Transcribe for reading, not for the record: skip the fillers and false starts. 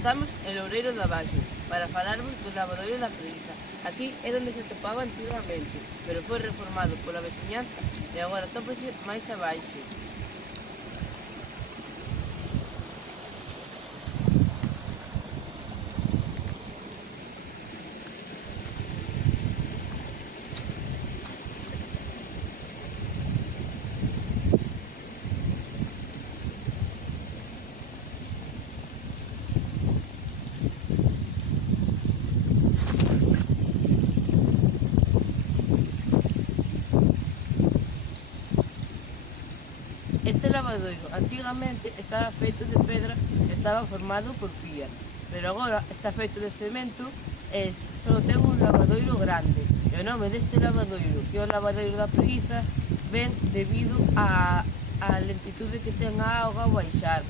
Estamos en Loureiro de Abaixo para falarvos do lavadoiro da Preguiza. Aquí é onde se topaba antigamente, pero foi reformado pola veciñanza e agora atópase máis abaixo. Este lavadoiro antigamente estaba feito de pedra e estaba formado por pías, pero agora está feito de cemento e só ten un lavadoiro grande. E o nome deste lavadoiro, que é o lavadoiro da Preguiza, ven debido á lentitude que ten a auga ao baixar.